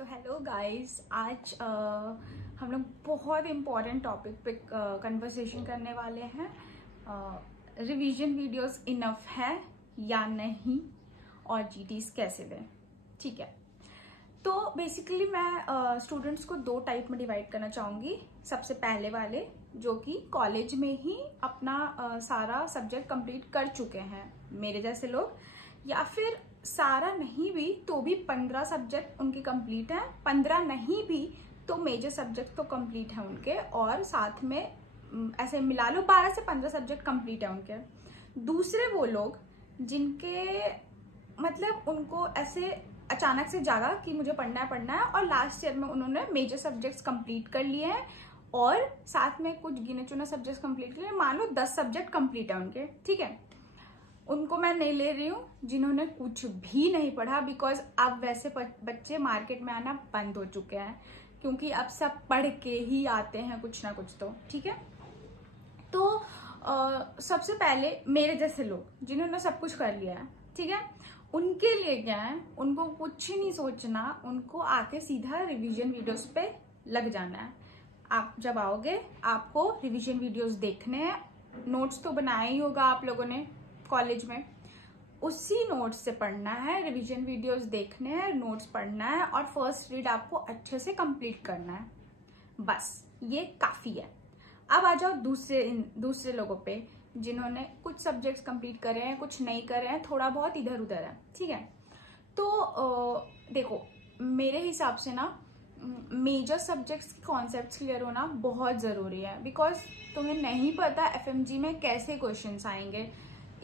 तो hello guys, आज हम लोग बहुत इम्पोर्टेंट टॉपिक पे कन्वर्सेशन करने वाले हैं। रिवीजन वीडियोस इनफ है या नहीं और जीटीज कैसे दें। ठीक है, तो बेसिकली मैं स्टूडेंट्स को दो टाइप में डिवाइड करना चाहूँगी। सबसे पहले वाले जो कि कॉलेज में ही अपना सारा सब्जेक्ट कंप्लीट कर चुके हैं, मेरे जैसे लोग, या फिर सारा नहीं भी तो भी 15 सब्जेक्ट उनके कंप्लीट हैं, 15 नहीं भी तो मेजर सब्जेक्ट तो कंप्लीट है उनके, और साथ में ऐसे मिला लो 12 से 15 सब्जेक्ट कंप्लीट है उनके। दूसरे वो लोग जिनके मतलब उनको ऐसे अचानक से जागा कि मुझे पढ़ना है और लास्ट ईयर में उन्होंने मेजर सब्जेक्ट्स कंप्लीट कर लिए हैं और साथ में कुछ गिने चुने सब्जेक्ट्स कंप्लीट कर लिए। मान लो 10 सब्जेक्ट कंप्लीट है उनके, ठीक है। उनको मैं नहीं ले रही हूँ जिन्होंने कुछ भी नहीं पढ़ा, बिकॉज अब वैसे बच्चे मार्केट में आना बंद हो चुके हैं, क्योंकि अब सब पढ़ के ही आते हैं कुछ ना कुछ तो, ठीक है। तो सबसे पहले मेरे जैसे लोग जिन्होंने सब कुछ कर लिया है, ठीक है, उनके लिए क्या है, उनको कुछ नहीं सोचना, उनको आके सीधा रिवीजन वीडियोस पे लग जाना है। आप जब आओगे आपको रिवीजन वीडियोस देखने हैं, नोट्स तो बनाया ही होगा आप लोगों ने कॉलेज में, उसी नोट्स से पढ़ना है, रिवीजन वीडियोस देखने हैं, नोट्स पढ़ना है और फर्स्ट रीड आपको अच्छे से कंप्लीट करना है। बस ये काफी है। अब आ जाओ दूसरे लोगों पे जिन्होंने कुछ सब्जेक्ट्स कंप्लीट करे हैं, कुछ नहीं करे हैं, थोड़ा बहुत इधर उधर है, ठीक है। तो देखो, मेरे हिसाब से ना मेजर सब्जेक्ट्स के कॉन्सेप्ट्स क्लियर होना बहुत ज़रूरी है, बिकॉज तुम्हें नहीं पता एफएमजी में कैसे क्वेश्चंस आएंगे।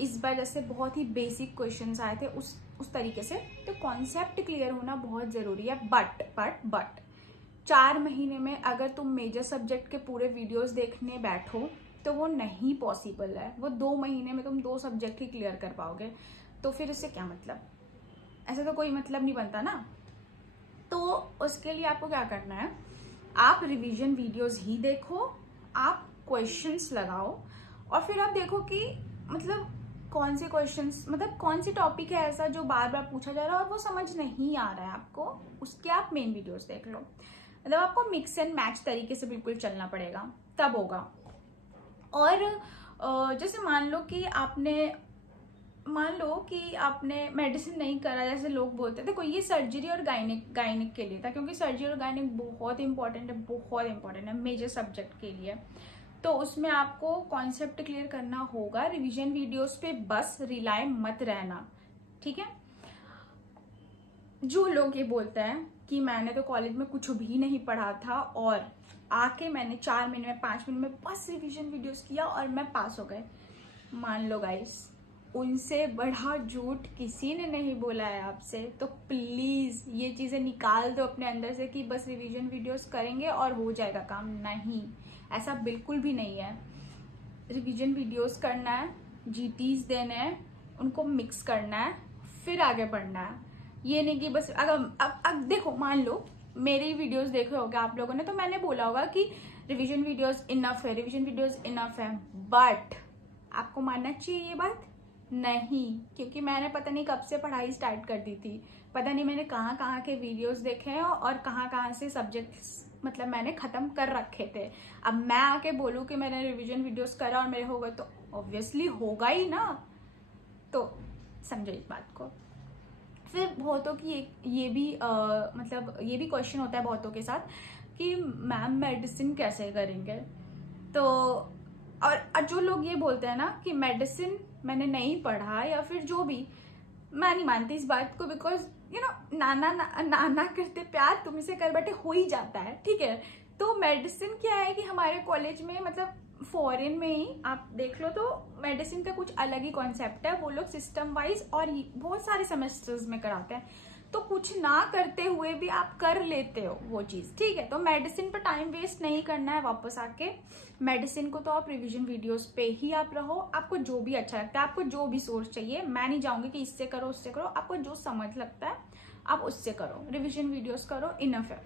इस बार जैसे बहुत ही बेसिक क्वेश्चंस आए थे उस तरीके से, तो कॉन्सेप्ट क्लियर होना बहुत ज़रूरी है। बट 4 महीने में अगर तुम मेजर सब्जेक्ट के पूरे वीडियोस देखने बैठो तो वो नहीं पॉसिबल है। वो 2 महीने में तुम 2 सब्जेक्ट ही क्लियर कर पाओगे, तो फिर इससे क्या मतलब, ऐसा तो कोई मतलब नहीं बनता ना। तो उसके लिए आपको क्या करना है, आप रिवीजन वीडियोस ही देखो, आप क्वेश्चंस लगाओ और फिर आप देखो कि मतलब कौन से क्वेश्चंस, मतलब कौन सी टॉपिक है ऐसा जो बार बार पूछा जा रहा है और वो समझ नहीं आ रहा है आपको, उसके आप मेन वीडियोस देख लो। मतलब आपको मिक्स एंड मैच तरीके से बिल्कुल चलना पड़ेगा, तब होगा। और जैसे मान लो कि आपने मेडिसिन नहीं करा, जैसे लोग बोलते थे, देखो ये सर्जरी और गायनिक के लिए था, क्योंकि सर्जरी और गायनिक बहुत इंपॉर्टेंट है मेजर सब्जेक्ट के लिए। तो उसमें आपको कॉन्सेप्ट क्लियर करना होगा, रिवीजन वीडियोस पे बस रिलाय मत रहना, ठीक है। जो लोग ये बोलते हैं कि मैंने तो कॉलेज में कुछ भी नहीं पढ़ा था और आके मैंने 4 महीने में 5 महीने में बस रिवीजन वीडियोस किया और मैं पास हो गए, मान लो गाइस, उनसे बड़ा झूठ किसी ने नहीं बोला है आपसे। तो प्लीज ये चीजें निकाल दो अपने अंदर से कि बस रिवीजन वीडियोस करेंगे और हो जाएगा काम। नहीं, ऐसा बिल्कुल भी नहीं है। रिवीजन वीडियोस करना है, जीटीज देने हैं, उनको मिक्स करना है, फिर आगे बढ़ना है। ये नहीं कि बस अब देखो, मान लो मेरी वीडियोस देख रहे होगे आप लोगों ने, तो मैंने बोला होगा कि रिवीजन वीडियोस इनफ है, बट आपको मानना चाहिए ये बात? नहीं, क्योंकि मैंने पता नहीं कब से पढ़ाई स्टार्ट कर दी थी, पता नहीं मैंने कहाँ के वीडियोस देखे हैं और कहाँ से सब्जेक्ट्स मतलब मैंने खत्म कर रखे थे। अब मैं आके बोलूँ कि मैंने रिवीजन वीडियोस करा और मेरे हो गए, तो ऑब्वियसली होगा ही ना। तो समझो इस बात को। फिर बहुतों की ये भी क्वेश्चन होता है बहुतों के साथ कि मैम मेडिसिन कैसे करेंगे। तो और जो लोग ये बोलते हैं ना कि मेडिसिन मैंने नहीं पढ़ा या फिर जो भी, मैं नहीं मानती इस बात को, बिकॉज यू नो नाना करते प्यार तुम इसे कर बैठे हो ही जाता है, ठीक है। तो मेडिसिन क्या है कि हमारे कॉलेज में, मतलब फॉरेन में ही आप देख लो, तो मेडिसिन का कुछ अलग ही कॉन्सेप्ट है। वो लोग सिस्टम वाइज और बहुत सारे सेमेस्टर्स में कराते हैं, तो कुछ ना करते हुए भी आप कर लेते हो वो चीज, ठीक है। तो मेडिसिन पर टाइम वेस्ट नहीं करना है। वापस आके मेडिसिन को तो आप रिवीजन वीडियोस पे ही आप रहो, आपको जो भी अच्छा लगता है, आपको जो भी सोर्स चाहिए, मैं नहीं जाऊंगी कि इससे करो उससे करो, आपको जो समझ लगता है आप उससे करो, रिवीजन वीडियोस करो, इनफ है।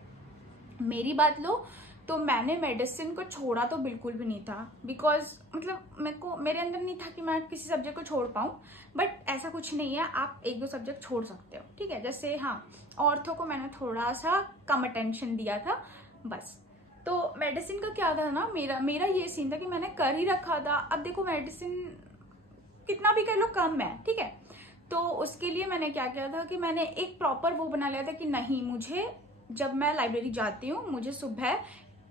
मेरी बात लो तो मैंने मेडिसिन को छोड़ा तो बिल्कुल भी नहीं था, बिकॉज मतलब मेरे अंदर नहीं था कि मैं किसी सब्जेक्ट को छोड़ पाऊँ, बट ऐसा कुछ नहीं है, आप 1-2 सब्जेक्ट छोड़ सकते हो, ठीक है। जैसे हाँ, ऑर्थो को मैंने थोड़ा सा कम अटेंशन दिया था बस। तो मेडिसिन का क्या था ना, मेरा ये सीन था कि मैंने कर ही रखा था। अब देखो मेडिसिन कितना भी कर लो कम है, ठीक है। तो उसके लिए मैंने क्या किया था कि मैंने एक प्रॉपर वो बना लिया था कि नहीं, मुझे जब मैं लाइब्रेरी जाती हूँ, मुझे सुबह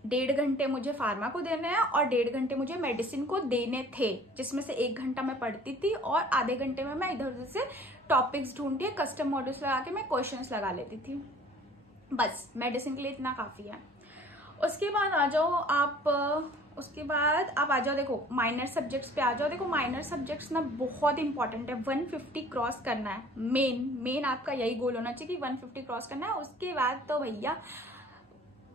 1.5 घंटे मुझे फार्मा को देने हैं और 1.5 घंटे मुझे मेडिसिन को देने थे, जिसमें से 1 घंटा मैं पढ़ती थी और आधे घंटे में मैं इधर उधर से टॉपिक्स ढूंढती है, कस्टम मॉड्यूल्स लगा के मैं क्वेश्चंस लगा लेती थी। बस मेडिसिन के लिए इतना काफी है। उसके बाद आ जाओ आप, आ जाओ, देखो माइनर सब्जेक्ट्स पे आ जाओ। देखो माइनर सब्जेक्ट्स ना बहुत इंपॉर्टेंट है, 150 क्रॉस करना है। मेन आपका यही गोल होना चाहिए कि 150 क्रॉस करना है। उसके बाद तो भैया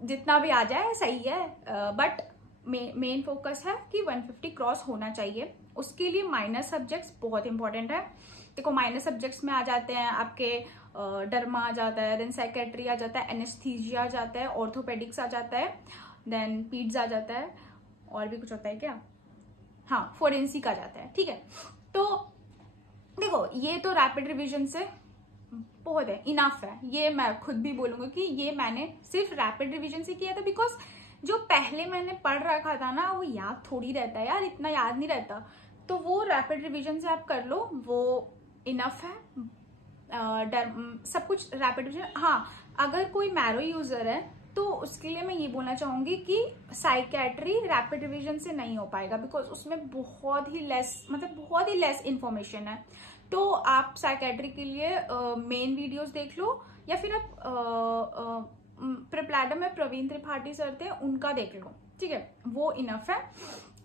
जितना भी आ जाए सही है, बट मेन फोकस है कि 150 क्रॉस होना चाहिए। उसके लिए माइनर सब्जेक्ट्स बहुत इंपॉर्टेंट है। देखो माइनर सब्जेक्ट्स में आ जाते हैं आपके डर्मा आ जाता है, देन साइकेट्री आ जाता है, एनेस्थीसिया आ जाता है, ऑर्थोपेडिक्स आ जाता है, देन पीड्स आ जाता है, और भी कुछ होता है क्या, हाँ फोरेंसिक आ जाता है, ठीक है। तो देखो ये तो रैपिड रिवीजन से बहुत है, इनफ है। ये मैं खुद भी बोलूंगी कि ये मैंने सिर्फ रैपिड रिवीजन से किया था, बिकॉज जो पहले मैंने पढ़ रखा था ना वो याद थोड़ी रहता है यार, इतना याद नहीं रहता। तो वो रैपिड रिवीजन से आप कर लो, वो इनफ है। सब कुछ रैपिड रिवीजन। हाँ, अगर कोई मैरो यूजर है तो उसके लिए मैं ये बोलना चाहूंगी कि साइकेट्री रैपिड रिवीजन से नहीं हो पाएगा, बिकॉज उसमें बहुत ही लेस इंफॉर्मेशन है। तो आप साइकेट्री के लिए मेन वीडियोस देख लो, या फिर आप प्रिप्लैडम में प्रवीण त्रिपाठी सर थे उनका देख लो, ठीक है, वो इनफ है।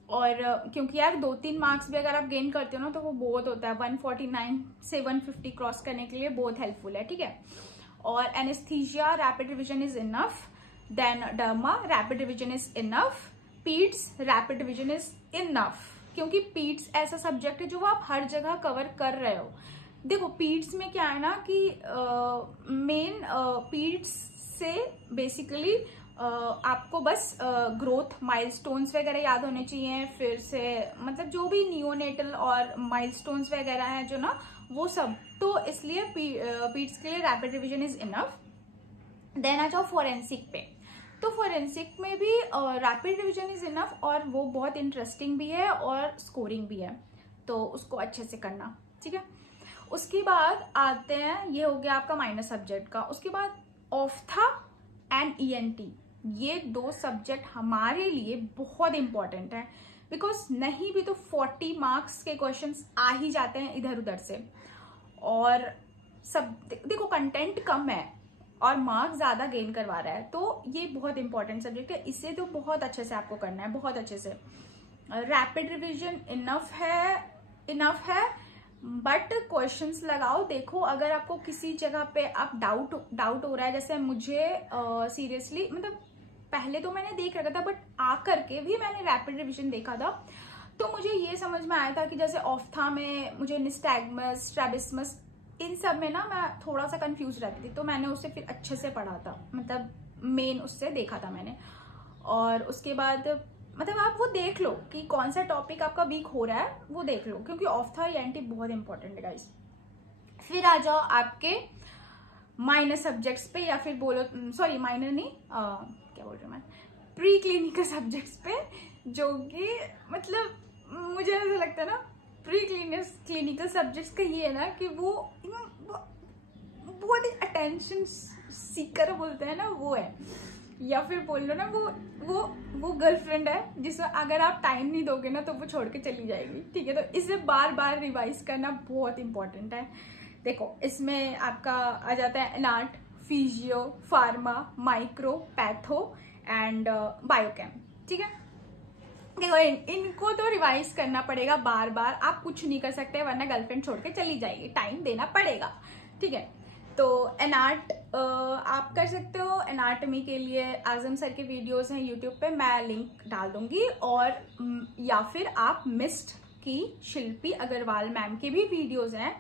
और क्योंकि यार 2-3 मार्क्स भी अगर आप गेन करते हो ना तो वो बहुत होता है, 149 से 150 क्रॉस करने के लिए बहुत हेल्पफुल है, ठीक है। और anaesthesia rapid revision is enough, then derma rapid revision is enough, peds rapid revision is enough, क्योंकि पीड्स ऐसा सब्जेक्ट है जो आप हर जगह कवर कर रहे हो। देखो पीड्स में क्या है ना कि मेन पीड्स से बेसिकली आपको बस ग्रोथ माइलस्टोन्स वगैरह याद होने चाहिए, फिर से मतलब जो भी नियोनेटल और माइलस्टोन्स वगैरह हैं जो ना, वो सब। तो इसलिए पीड्स के लिए rapid revision is enough. Then आ जाओ फोरेंसिक पे, तो फोरेंसिक में भी रैपिड रिवीजन इज इनफ, और वो बहुत इंटरेस्टिंग भी है और स्कोरिंग भी है, तो उसको अच्छे से करना, ठीक है। उसके बाद आते हैं, ये हो गया आपका माइनर सब्जेक्ट का। उसके बाद ऑफ्था एंड ईएनटी, ये 2 सब्जेक्ट हमारे लिए बहुत इंपॉर्टेंट है, बिकॉज नहीं भी तो 40 मार्क्स के क्वेश्चंस आ ही जाते हैं इधर उधर से। और सब देखो कंटेंट कम है और मार्क्स ज्यादा गेन करवा रहा है, तो ये बहुत इंपॉर्टेंट सब्जेक्ट है, इसे तो बहुत अच्छे से आपको करना है, बहुत अच्छे से। रैपिड रिवीजन इनफ है, बट क्वेश्चंस लगाओ। देखो अगर आपको किसी जगह पे आप डाउट हो रहा है, जैसे मुझे सीरियसली मतलब पहले तो मैंने देख रखा था, बट आकर के भी मैंने रैपिड रिवीजन देखा था, तो मुझे ये समझ में आया था कि जैसे ऑफ्था में मुझे निस्टैग्मस, स्ट्रैबिस्मस, इन सब में ना मैं थोड़ा सा कंफ्यूज रहती थी, तो मैंने उसे फिर अच्छे से पढ़ा था, मतलब मेन उससे देखा था मैंने। और उसके बाद मतलब आप वो देख लो कि कौन सा टॉपिक आपका वीक हो रहा है, वो देख लो, क्योंकि ऑफ्था ईएनटी बहुत इंपॉर्टेंट है गाइस। फिर आ जाओ आपके माइनर सब्जेक्ट्स पे, या फिर बोलो सॉरी माइनर नहीं, क्या बोल रही हूँ मैं, प्री क्लिनिकल सब्जेक्ट्स पे, जो कि मतलब मुझे ऐसा लगता है ना प्री क्लिनिकल सब्जेक्ट्स का ये है ना कि वो बहुत ही अटेंशन सीकर बोलते हैं ना, वो है, या फिर बोल लो ना वो गर्लफ्रेंड है जिसमें अगर आप टाइम नहीं दोगे ना तो वो छोड़ के चली जाएगी, ठीक है। तो इसे बार बार रिवाइज करना बहुत इंपॉर्टेंट है। देखो इसमें आपका आ जाता है anat, physio, pharma, micro, patho and biochem, ठीक है। देखो इनको तो रिवाइज करना पड़ेगा बार बार, आप कुछ नहीं कर सकते वरना गर्लफ्रेंड छोड़ के चली जाएगी, टाइम देना पड़ेगा, ठीक है। तो एनाट आप कर सकते हो, एनाटॉमी के लिए आजम सर के वीडियोस हैं यूट्यूब पे, मैं लिंक डाल दूंगी, और या फिर आप मिस्ट की शिल्पी अग्रवाल मैम के भी वीडियोस हैं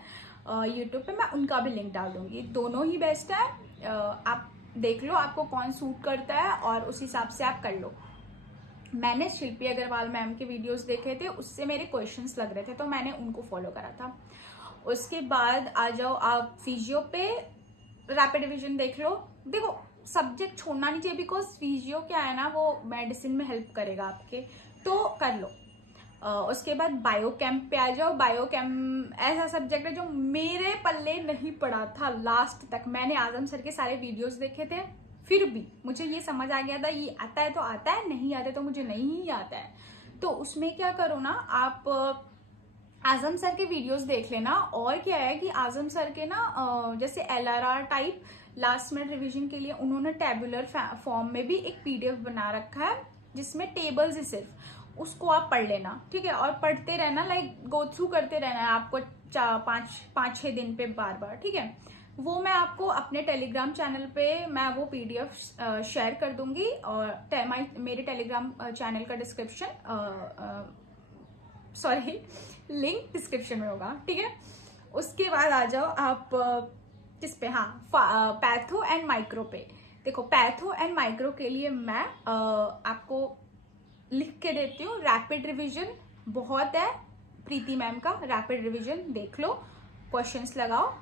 यूट्यूब पे, मैं उनका भी लिंक डाल दूंगी, दोनों ही बेस्ट है। आप देख लो आपको कौन सूट करता है और उस हिसाब से आप कर लो। मैंने शिल्पी अग्रवाल मैम के वीडियोस देखे थे, उससे मेरे क्वेश्चंस लग रहे थे तो मैंने उनको फॉलो करा था। उसके बाद आ जाओ आप फिजियो पे, रैपिड रिवीजन देख लो। देखो सब्जेक्ट छोड़ना नहीं चाहिए, बिकॉज फिजियो क्या है ना, वो मेडिसिन में हेल्प करेगा आपके, तो कर लो। उसके बाद बायोकेम पे आ जाओ। बायोकेम ऐसा सब्जेक्ट है जो मेरे पल्ले नहीं पड़ा था लास्ट तक। मैंने आजम सर के सारे वीडियोस देखे थे, फिर भी मुझे ये समझ आ गया था ये आता है तो आता है, नहीं आता तो मुझे नहीं ही आता है। तो उसमें क्या करो ना, आप आजम सर के वीडियोस देख लेना। और क्या है कि आजम सर के ना जैसे LRR type last minute revision के लिए उन्होंने टेबुलर फॉर्म में भी एक PDF बना रखा है जिसमें टेबल्स ही सिर्फ, उसको आप पढ़ लेना, ठीक है। और पढ़ते रहना, लाइक गो थ्रू करते रहना है आपको 5-6 दिन पे बार बार, ठीक है। वो मैं आपको अपने टेलीग्राम चैनल पे मैं वो PDF शेयर कर दूंगी, और मेरे टेलीग्राम चैनल का लिंक डिस्क्रिप्शन में होगा, ठीक है। उसके बाद आ जाओ आप किस पे, हाँ, पैथो एंड माइक्रो पे। देखो पैथो एंड माइक्रो के लिए मैं आपको लिख के देती हूँ। रैपिड रिवीजन बहुत है, प्रीति मैम का रैपिड रिवीजन देख लो, क्वेश्चंस लगाओ,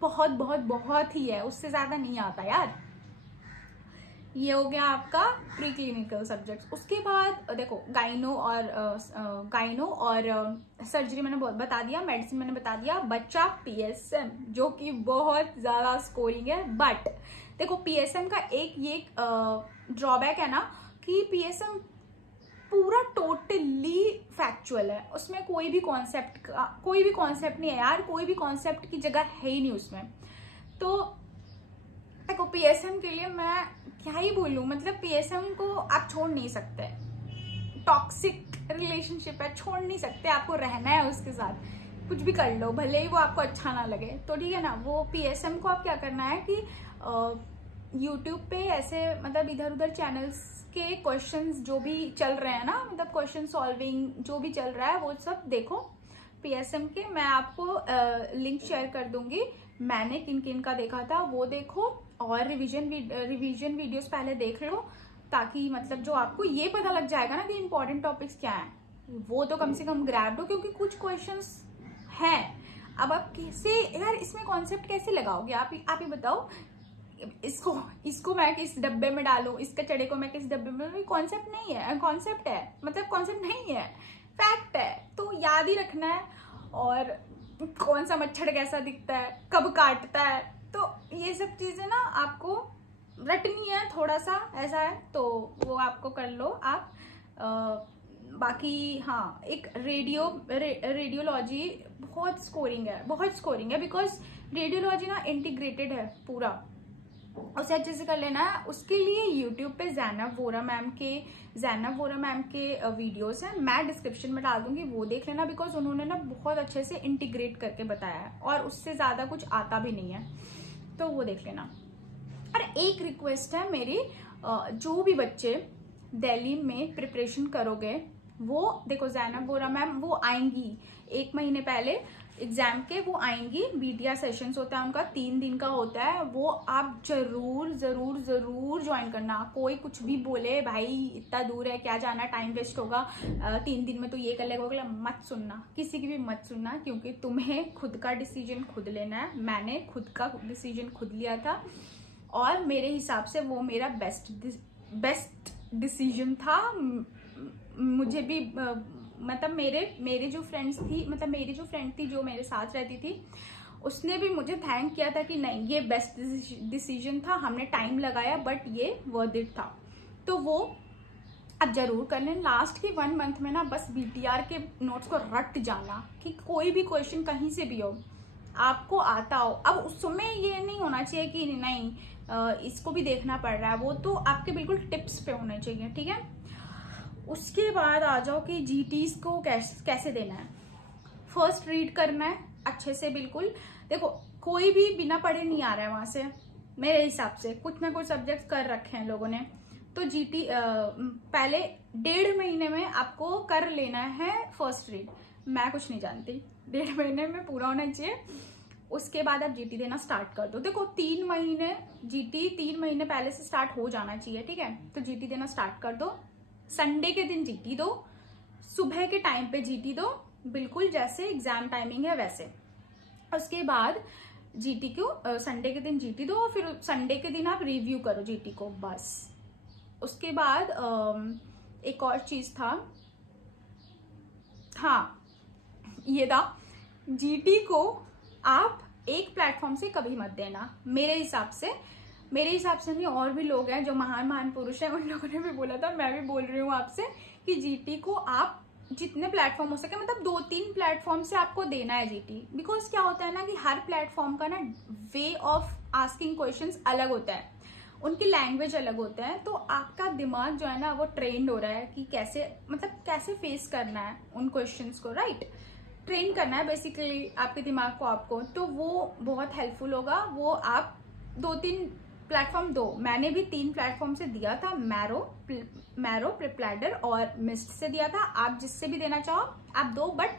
बहुत बहुत बहुत ही है, उससे ज्यादा नहीं आता यार। ये हो गया आपका प्री क्लिनिकल सब्जेक्ट्स। उसके बाद देखो गाइनो और सर्जरी मैंने बता दिया, मेडिसिन मैंने बता दिया, बच्चा PSM जो कि बहुत ज्यादा स्कोरिंग है। बट देखो PSM का एक ये ड्रॉबैक है ना कि PSM पूरा टोटली फैक्चुअल है, उसमें कोई भी कॉन्सेप्ट नहीं है यार, कोई भी कॉन्सेप्ट की जगह है ही नहीं उसमें। तो देखो PSM के लिए मैं क्या ही बोलूं, मतलब PSM को आप छोड़ नहीं सकते, टॉक्सिक रिलेशनशिप है, छोड़ नहीं सकते, आपको रहना है उसके साथ, कुछ भी कर लो भले ही वो आपको अच्छा ना लगे, तो ठीक है ना। वो PSM को आप क्या करना है कि YouTube पे ऐसे मतलब इधर उधर चैनल्स के क्वेश्चंस जो भी चल रहे हैं ना, मतलब क्वेश्चन सॉल्विंग जो भी चल रहा है वो सब देखो PSM के। मैं आपको लिंक शेयर कर दूंगी, मैंने किन किन का देखा था वो देखो, और रिवीजन वीडियोस पहले देख लो, ताकि मतलब जो आपको ये पता लग जाएगा ना कि इंपॉर्टेंट टॉपिक्स क्या हैं, वो तो कम से कम ग्रैब दो, क्योंकि कुछ क्वेश्चंस हैं। अब आप कैसे यार इसमें कॉन्सेप्ट कैसे लगाओगे, आप ही बताओ। इसको मैं किस डब्बे में डालूं, इसके चढ़े को मैं किस डब्बे में, कॉन्सेप्ट नहीं है, कॉन्सेप्ट है, मतलब कॉन्सेप्ट नहीं है, फैक्ट है, तो याद ही रखना है। और कौन सा मच्छर कैसा दिखता है, कब काटता है, तो ये सब चीजें ना आपको रटनी है, थोड़ा सा ऐसा है, तो वो आपको कर लो आप। बाकी हाँ, एक रेडियोलॉजी बहुत स्कोरिंग है, बिकॉज रेडियोलॉजी ना इंटीग्रेटेड है पूरा, उसे अच्छे से कर लेना है। उसके लिए YouTube पे जैनब वोरा मैम के वीडियोस हैं, मैं डिस्क्रिप्शन में डाल दूंगी, वो देख लेना, बिकॉज उन्होंने ना बहुत अच्छे से इंटीग्रेट करके बताया है, और उससे ज्यादा कुछ आता भी नहीं है, तो वो देख लेना। और एक रिक्वेस्ट है मेरी, जो भी बच्चे दिल्ली में प्रिपरेशन करोगे, वो देखो जैनब वोरा मैम वो आएंगी 1 महीने पहले एग्जाम के, वो आएंगी। BTR सेशंस होता है उनका, 3 दिन का होता है, वो आप जरूर जरूर जरूर ज्वाइन करना। कोई कुछ भी बोले भाई इतना दूर है क्या जाना, टाइम वेस्ट होगा, 3 दिन में तो ये कर लेगा, मत सुनना, किसी की भी मत सुनना, क्योंकि तुम्हें खुद का डिसीजन खुद लेना है। मैंने खुद का डिसीजन खुद लिया था, और मेरे हिसाब से वो मेरा बेस्ट डिसीजन था। मुझे भी मतलब मेरे जो फ्रेंड्स थी, मतलब मेरी जो फ्रेंड थी जो मेरे साथ रहती थी, उसने भी मुझे थैंक किया था कि नहीं ये बेस्ट डिसीजन था, हमने टाइम लगाया बट ये वर्थ इट था। तो वो अब जरूर कर लें। लास्ट के 1 मंथ में ना बस BTR के नोट्स को रट जाना, कि कोई भी क्वेश्चन कहीं से भी हो आपको आता हो। अब उसमें ये नहीं होना चाहिए कि नहीं इसको भी देखना पड़ रहा है, वो तो आपके बिल्कुल टिप्स पे होने चाहिए, ठीक है। उसके बाद आ जाओ कि GTs को कैसे देना है। फर्स्ट रीड करना है अच्छे से, बिल्कुल। देखो कोई भी बिना पढ़े नहीं आ रहा है वहां से, मेरे हिसाब से कुछ ना कुछ सब्जेक्ट कर रखे हैं लोगों ने, तो GT पहले 1.5 महीने में आपको कर लेना है फर्स्ट रीड। मैं कुछ नहीं जानती, 1.5 महीने में पूरा होना चाहिए। उसके बाद आप जीटी देना स्टार्ट कर दो। देखो 3 महीने जीटी 3 महीने पहले से स्टार्ट हो जाना चाहिए, ठीक है। तो जीटी देना स्टार्ट कर दो, संडे के दिन जीटी दो, सुबह के टाइम पे जीटी दो, बिल्कुल जैसे एग्जाम टाइमिंग है वैसे। उसके बाद जीटी को संडे के दिन जीटी दो, फिर संडे के दिन आप रिव्यू करो जीटी को, बस। उसके बाद एक और चीज था, हाँ ये था, जीटी को आप एक प्लेटफॉर्म से कभी मत देना। मेरे हिसाब से नहीं, और भी लोग हैं जो महान पुरुष हैं, उन लोगों ने भी बोला था, मैं भी बोल रही हूँ आपसे कि जीटी को आप जितने प्लेटफॉर्म हो सके, मतलब 2-3 प्लेटफॉर्म से आपको देना है जीटी। बिकॉज क्या होता है ना कि हर प्लेटफॉर्म का ना वे ऑफ आस्किंग क्वेश्चंस अलग होता है, उनकी लैंग्वेज अलग होता है। तो आपका दिमाग जो है ना वो ट्रेंड हो रहा है कि कैसे फेस करना है उन क्वेश्चंस को, राइट। ट्रेन करना है बेसिकली आपके दिमाग को आपको, तो वो बहुत हेल्पफुल होगा। वो आप 2-3 प्लेटफॉर्म दो। मैंने भी 3 प्लेटफॉर्म से दिया था, मैरो, प्रिप्लैडर और मिस्ट से दिया था। आप जिससे भी देना चाहो आप दो, बट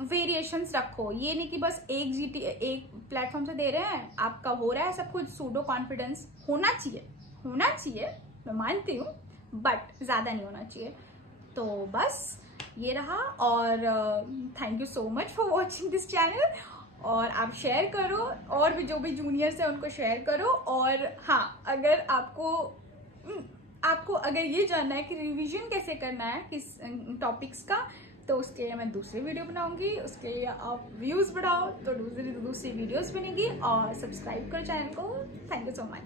वेरिएशंस रखो। ये नहीं कि बस एक प्लेटफॉर्म से दे रहे हैं, आपका हो रहा है सब कुछ। सूडो कॉन्फिडेंस होना चाहिए, मैं मानती हूँ, बट ज्यादा नहीं होना चाहिए। तो बस ये रहा, और thank you so much for watching this channel. और आप शेयर करो, और भी जो भी जूनियर्स हैं उनको शेयर करो। और हाँ, अगर आपको अगर ये जानना है कि रिवीजन कैसे करना है किस टॉपिक्स का, तो उसके लिए मैं दूसरी वीडियो बनाऊंगी। उसके लिए आप व्यूज बढ़ाओ तो दूसरी वीडियोस बनेगी, और सब्सक्राइब करो चैनल को। Thank you so much.